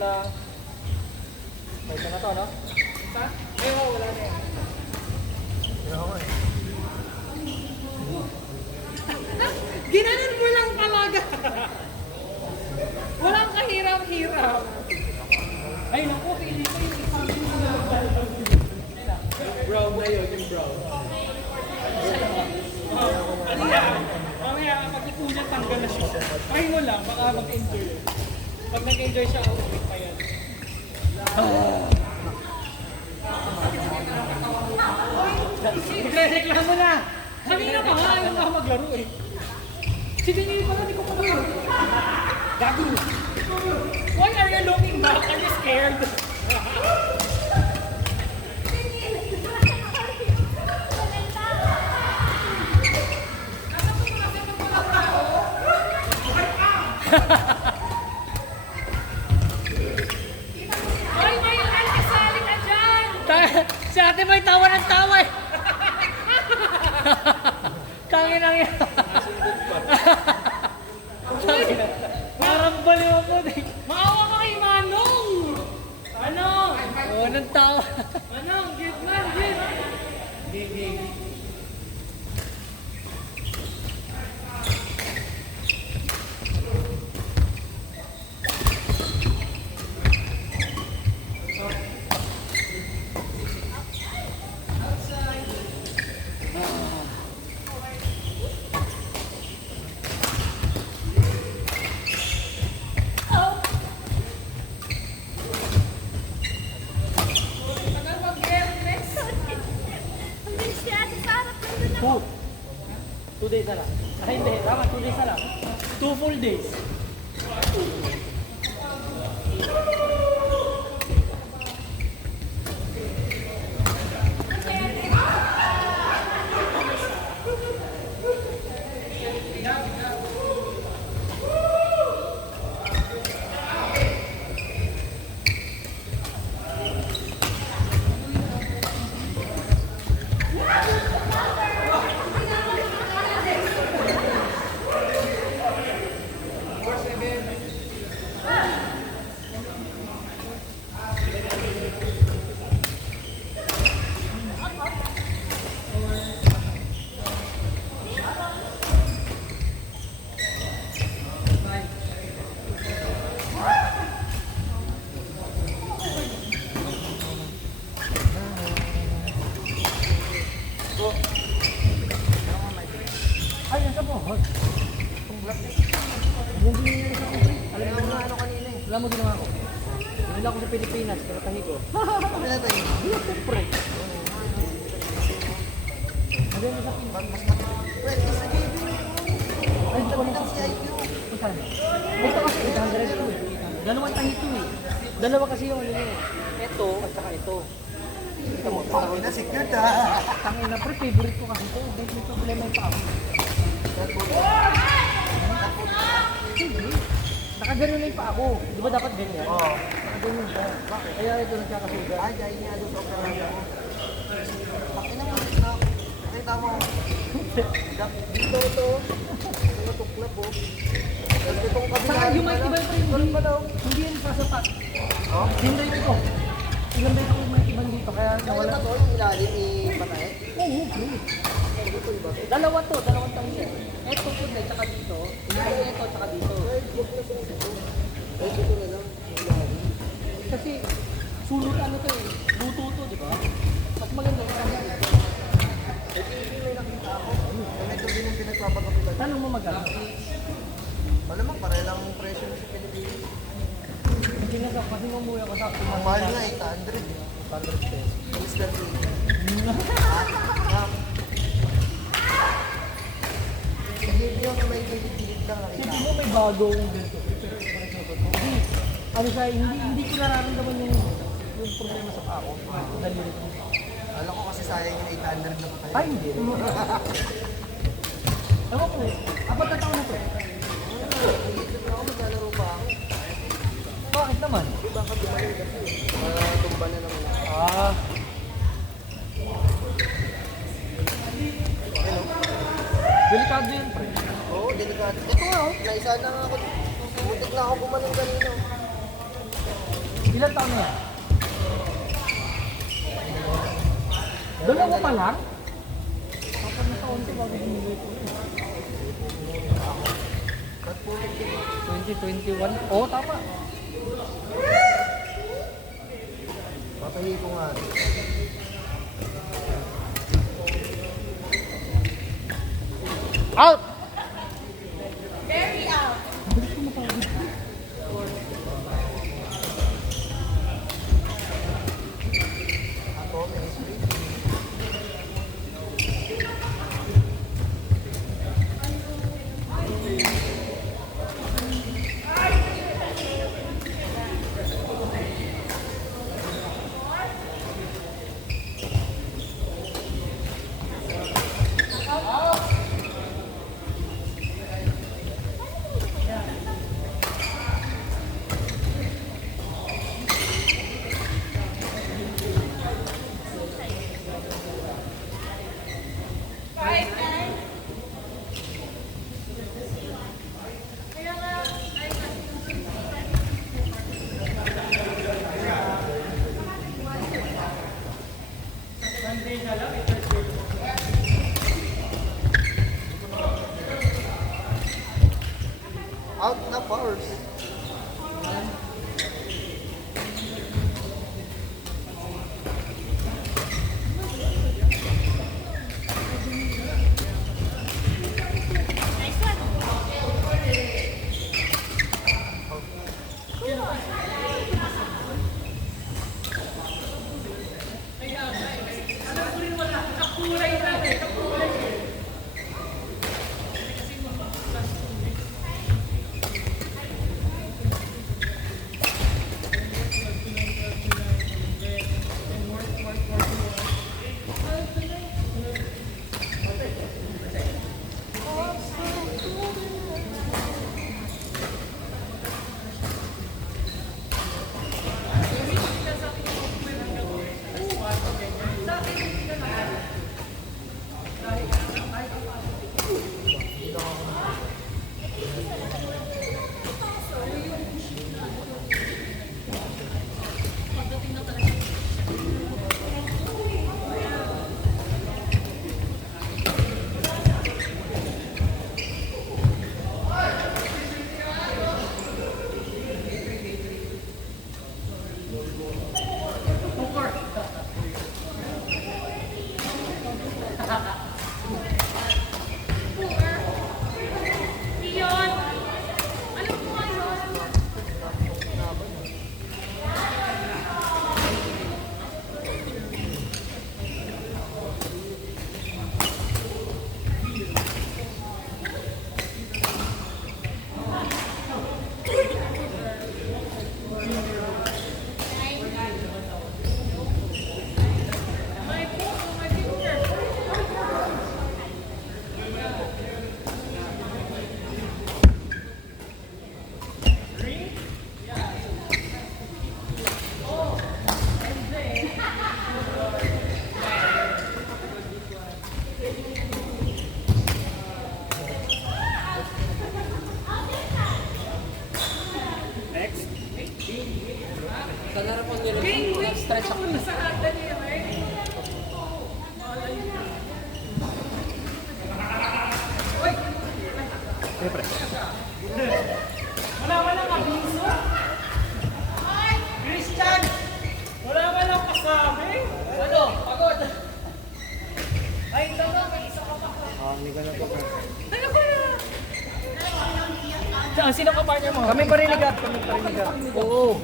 lang. Pwede na to, no? Sa? Eh, wala na yan. Ginanon mo lang talaga. Walang kahirap-hirap. Ay, naku, pili ko yung isang brown na yun, yung brown. Ano yan? Mamaya, pag ipunan, tanggal na siya. Try mo lang, baka mag-enjoy. Pag nag-enjoy siya, okay pa yan. Magre-reklamo na! Kanina pa nga, ayaw nga maglaro eh. Si Denise pala, di ko pa kayo. Gago! Why are you looking back? Are you scared? Ay, may kasali ka dyan! Si ate may tawa ng tawa eh. Tangin ang yan. Parang baliw ako eh. Maawa ka kay Manong! Ano? Oo, ng tawa. Manong, get man, get! Two. 2 days na lang. Ah, hindi. Tama, 2 days na lang. 2 full days. Ay, nasa po. Alam mo ginawa ko? Binila ko sa Pilipinas, karatahi ko. Pinatay. Siyempre. Maganda sa Pinas. Pwede sa GB na yun. Ay, hindi ko na Si IQ. Saan? Ito kasi 800 to eh. Dalawang tahi to eh. Dalawa kasi yung ano yun. Ito at saka ito. Ito mo. Pangin na secured ah. Tangin na pre, favorite ko kasi ito. Dahil may problema yung paa. Hindi. Nakagano na yung paa ko. Di ba dapat ganyan? Oo. Nakagano siya. Kaya ito nagkakasuga. Ay, dahil niya doon sa operasyon mo. Pakina mo. Nakita mo. Dito ito. Ito natuklap po. Itong kabila. Saka yung mic, diba yung pre, hindi yan pa sapat. Oh? Hindi ito. Ilang beses ko may ibang dito, kaya Wala nawala. to yung ilalim ni Patay. Oo, okay. Ito iba. Dalawa to, dalawang tahi yan. Ito po, tsaka dito. Ito, tsaka dito. Ay, ito na lang. Ilalim. Kasi, sulot ano to eh. Luto to, di ba? Mas maganda sa kanya. Eh, TV may nakita ako. Ito din yung pinagpapakapitan. Tanong mo maganda. Malamang parelang presyo sa Pilipinas. Hindi na sa, kasi umuwi ako sa Ang mahal nga, 800. 100 pesos. Mr. P. Sa GB yung may pilit lang nakita. Hindi mo may bago yung ganito. Pero hindi, ano siya, hindi ko nararamdaman yung problema sa paa ko. Daliri ko. Alam ko kasi sayang yung 800 na patay. Ay, hindi. Ewan ko, 4 na taon na to. Nag-iisip na ako, maglalaro pa ako. Bakit naman? Di ba ka dumaling kasi? Tumba na naman ako. Ah. Hello? Delikado yan, pre. Oo, delikado. Ito nga, oh. Naisa na nga ako. Butik na ako gumanong kanina. Ilan taon na yan? Dalawa pa lang? Kapag na taon ko bago hinili ko. 2021? Oo, tama. Papahingi ko nga. Out! Out na powers. Stretch ako. Siyempre. Wala abiso. Christian! Wala pasabi. Ano? Pagod. Ay, tama. May isa ka pa. Hindi ka na to. Ano ko na? Sino ka partner mo? Kami parinigat. Oo.